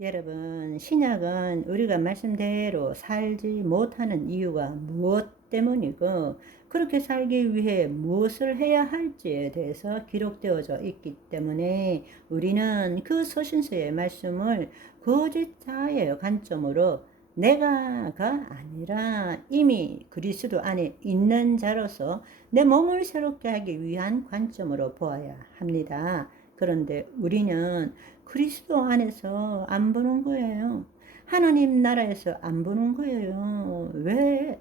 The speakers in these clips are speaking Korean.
여러분, 신약은 우리가 말씀대로 살지 못하는 이유가 무엇 때문이고, 그렇게 살기 위해 무엇을 해야 할지에 대해서 기록되어져 있기 때문에 우리는 그 서신서의 말씀을 거짓 자의 관점으로 내가가 아니라 이미 그리스도 안에 있는 자로서 내 몸을 새롭게 하기 위한 관점으로 보아야 합니다. 그런데 우리는 그리스도 안에서 안 보는 거예요. 하나님 나라에서 안 보는 거예요. 왜?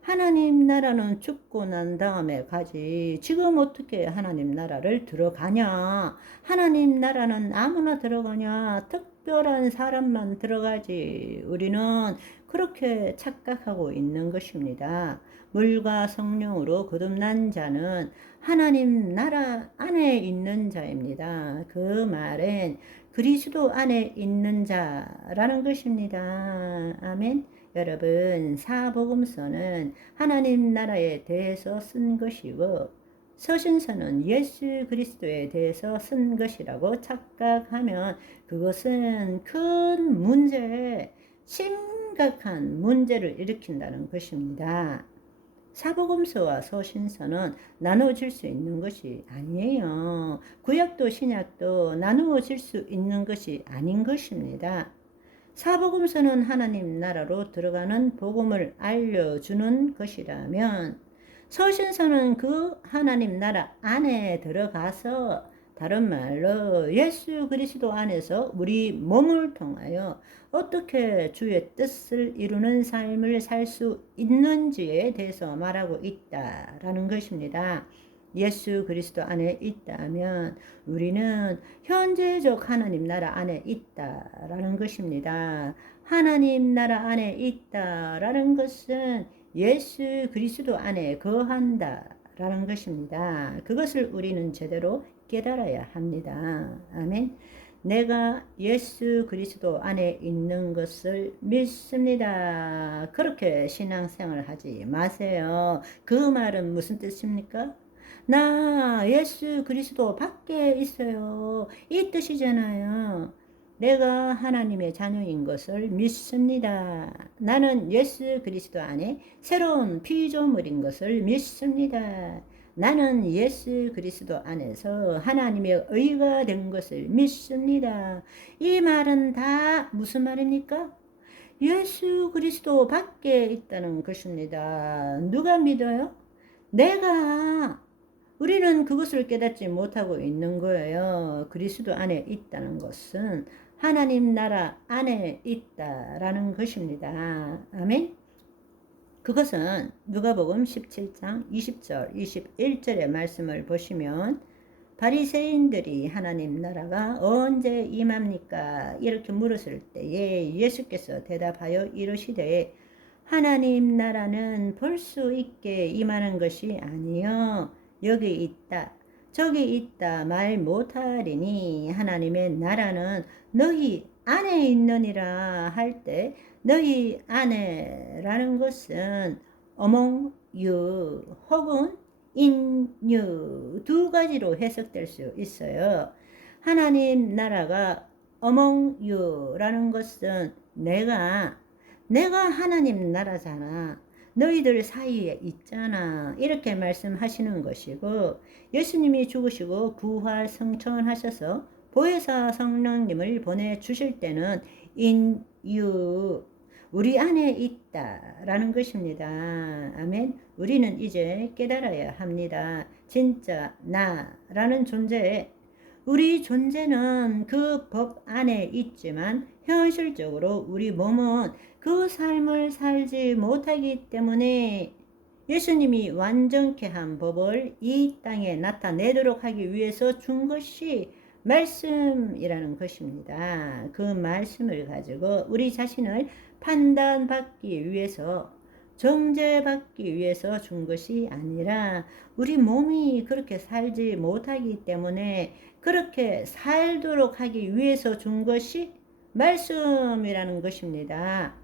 하나님 나라는 죽고 난 다음에 가지. 지금 어떻게 하나님 나라를 들어가냐? 하나님 나라는 아무나 들어가냐? 특별한 사람만 들어가지. 우리는 그렇게 착각하고 있는 것입니다. 물과 성령으로 거듭난 자는 하나님 나라 안에 있는 자입니다. 그 말은 그리스도 안에 있는 자라는 것입니다. 아멘. 여러분, 사복음서는 하나님 나라에 대해서 쓴 것이고 서신서는 예수 그리스도에 대해서 쓴 것이라고 착각하면 그것은 큰 문제, 심각한 문제를 일으킨다는 것입니다. 사복음서와 서신서는 나누어질 수 있는 것이 아니에요. 구약도 신약도 나누어질 수 있는 것이 아닌 것입니다. 사복음서는 하나님 나라로 들어가는 복음을 알려주는 것이라면 서신서는 그 하나님 나라 안에 들어가서 다른 말로 예수 그리스도 안에서 우리 몸을 통하여 어떻게 주의 뜻을 이루는 삶을 살 수 있는지에 대해서 말하고 있다라는 것입니다. 예수 그리스도 안에 있다면 우리는 현재적 하나님 나라 안에 있다라는 것입니다. 하나님 나라 안에 있다라는 것은 예수 그리스도 안에 거한다 라는 것입니다. 그것을 우리는 제대로 깨달아야 합니다. 아멘. 내가 예수 그리스도 안에 있는 것을 믿습니다. 그렇게 신앙생활 하지 마세요. 그 말은 무슨 뜻입니까? 나 예수 그리스도 밖에 있어요. 이 뜻이잖아요. 내가 하나님의 자녀인 것을 믿습니다. 나는 예수 그리스도 안에 새로운 피조물인 것을 믿습니다. 나는 예수 그리스도 안에서 하나님의 의가 된 것을 믿습니다. 이 말은 다 무슨 말입니까? 예수 그리스도 밖에 있다는 것입니다. 누가 믿어요? 내가 우리는 그것을 깨닫지 못하고 있는 거예요. 그리스도 안에 있다는 것은 하나님 나라 안에 있다라는 것입니다. 아멘. 그것은 누가복음 17장 20절, 21절의 말씀을 보시면 바리새인들이 하나님 나라가 언제 임합니까? 이렇게 물었을 때에 예수께서 대답하여 이르시되 하나님 나라는 볼 수 있게 임하는 것이 아니요 여기 있다 저기 있다 말 못하리니 하나님의 나라는 너희 안에 있느니라 할 때 너희 안에라는 것은 among you 혹은 you 두 가지로 해석될 수 있어요. 하나님 나라가 among you라는 것은 내가 내가 하나님 나라잖아. 너희들 사이에 있잖아. 이렇게 말씀하시는 것이고 예수님이 죽으시고 부활 성천하셔서 보혜사 성령님을 보내주실 때는 you 우리 안에 있다라는 것입니다. 아멘. 우리는 이제 깨달아야 합니다. 진짜 나라는 존재. 우리 존재는 그 법 안에 있지만 현실적으로 우리 몸은 그 삶을 살지 못하기 때문에 예수님이 완전케 한 법을 이 땅에 나타내도록 하기 위해서 준 것이 말씀이라는 것입니다. 그 말씀을 가지고 우리 자신을 판단받기 위해서 정죄받기 위해서 준 것이 아니라 우리 몸이 그렇게 살지 못하기 때문에 그렇게 살도록 하기 위해서 준 것이 말씀이라는 것입니다.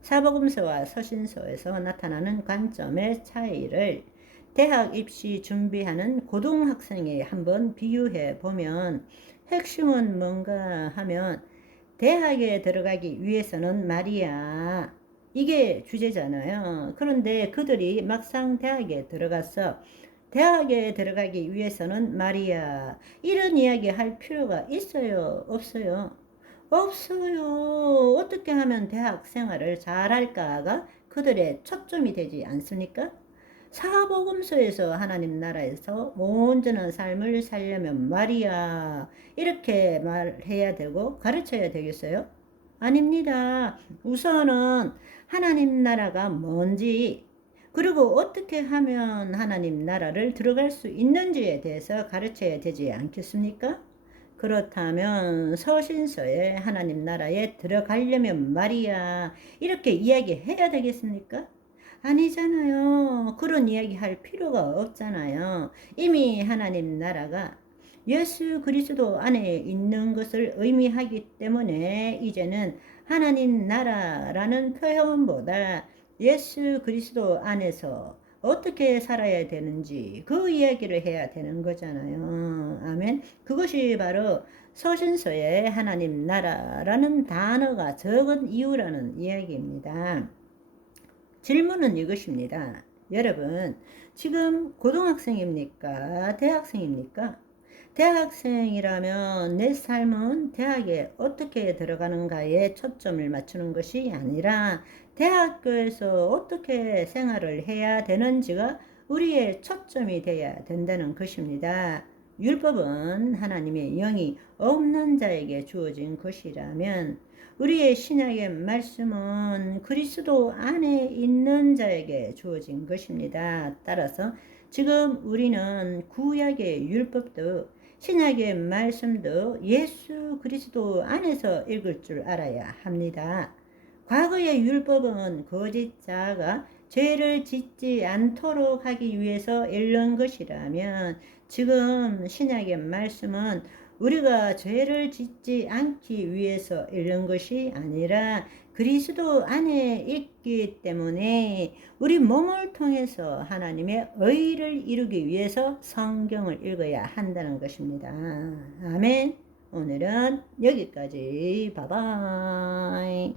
사복음서와 서신서에서 나타나는 관점의 차이를 대학 입시 준비하는 고등학생에 한번 비유해 보면 핵심은 뭔가 하면 대학에 들어가기 위해서는 말이야. 이게 주제잖아요. 그런데 그들이 막상 대학에 들어가서 대학에 들어가기 위해서는 말이야. 이런 이야기 할 필요가 있어요? 없어요? 없어요. 어떻게 하면 대학 생활을 잘할까가 그들의 초점이 되지 않습니까? 사복음서에서 하나님 나라에서 온전한 삶을 살려면 말이야. 이렇게 말해야 되고 가르쳐야 되겠어요? 아닙니다. 우선은 하나님 나라가 뭔지, 그리고 어떻게 하면 하나님 나라를 들어갈 수 있는지에 대해서 가르쳐야 되지 않겠습니까? 그렇다면 서신서에 하나님 나라에 들어가려면 말이야. 이렇게 이야기해야 되겠습니까? 아니잖아요. 그런 이야기 할 필요가 없잖아요. 이미 하나님 나라가 예수 그리스도 안에 있는 것을 의미하기 때문에 이제는 하나님 나라라는 표현보다 예수 그리스도 안에서 어떻게 살아야 되는지 그 이야기를 해야 되는 거잖아요. 아멘. 그것이 바로 서신서에 하나님 나라라는 단어가 적은 이유라는 이야기입니다. 질문은 이것입니다. 여러분, 지금 고등학생입니까? 대학생입니까? 대학생이라면 내 삶은 대학에 어떻게 들어가는가에 초점을 맞추는 것이 아니라 대학교에서 어떻게 생활을 해야 되는지가 우리의 초점이 되어야 된다는 것입니다. 율법은 하나님의 영이 없는 자에게 주어진 것이라면 우리의 신약의 말씀은 그리스도 안에 있는 자에게 주어진 것입니다. 따라서 지금 우리는 구약의 율법도 신약의 말씀도 예수 그리스도 안에서 읽을 줄 알아야 합니다. 과거의 율법은 거짓자가 죄를 짓지 않도록 하기 위해서 읽는 것이라면 지금 신약의 말씀은 우리가 죄를 짓지 않기 위해서 읽는 것이 아니라 그리스도 안에 있기 때문에 우리 몸을 통해서 하나님의 의를 이루기 위해서 성경을 읽어야 한다는 것입니다. 아멘. 오늘은 여기까지. 바바이.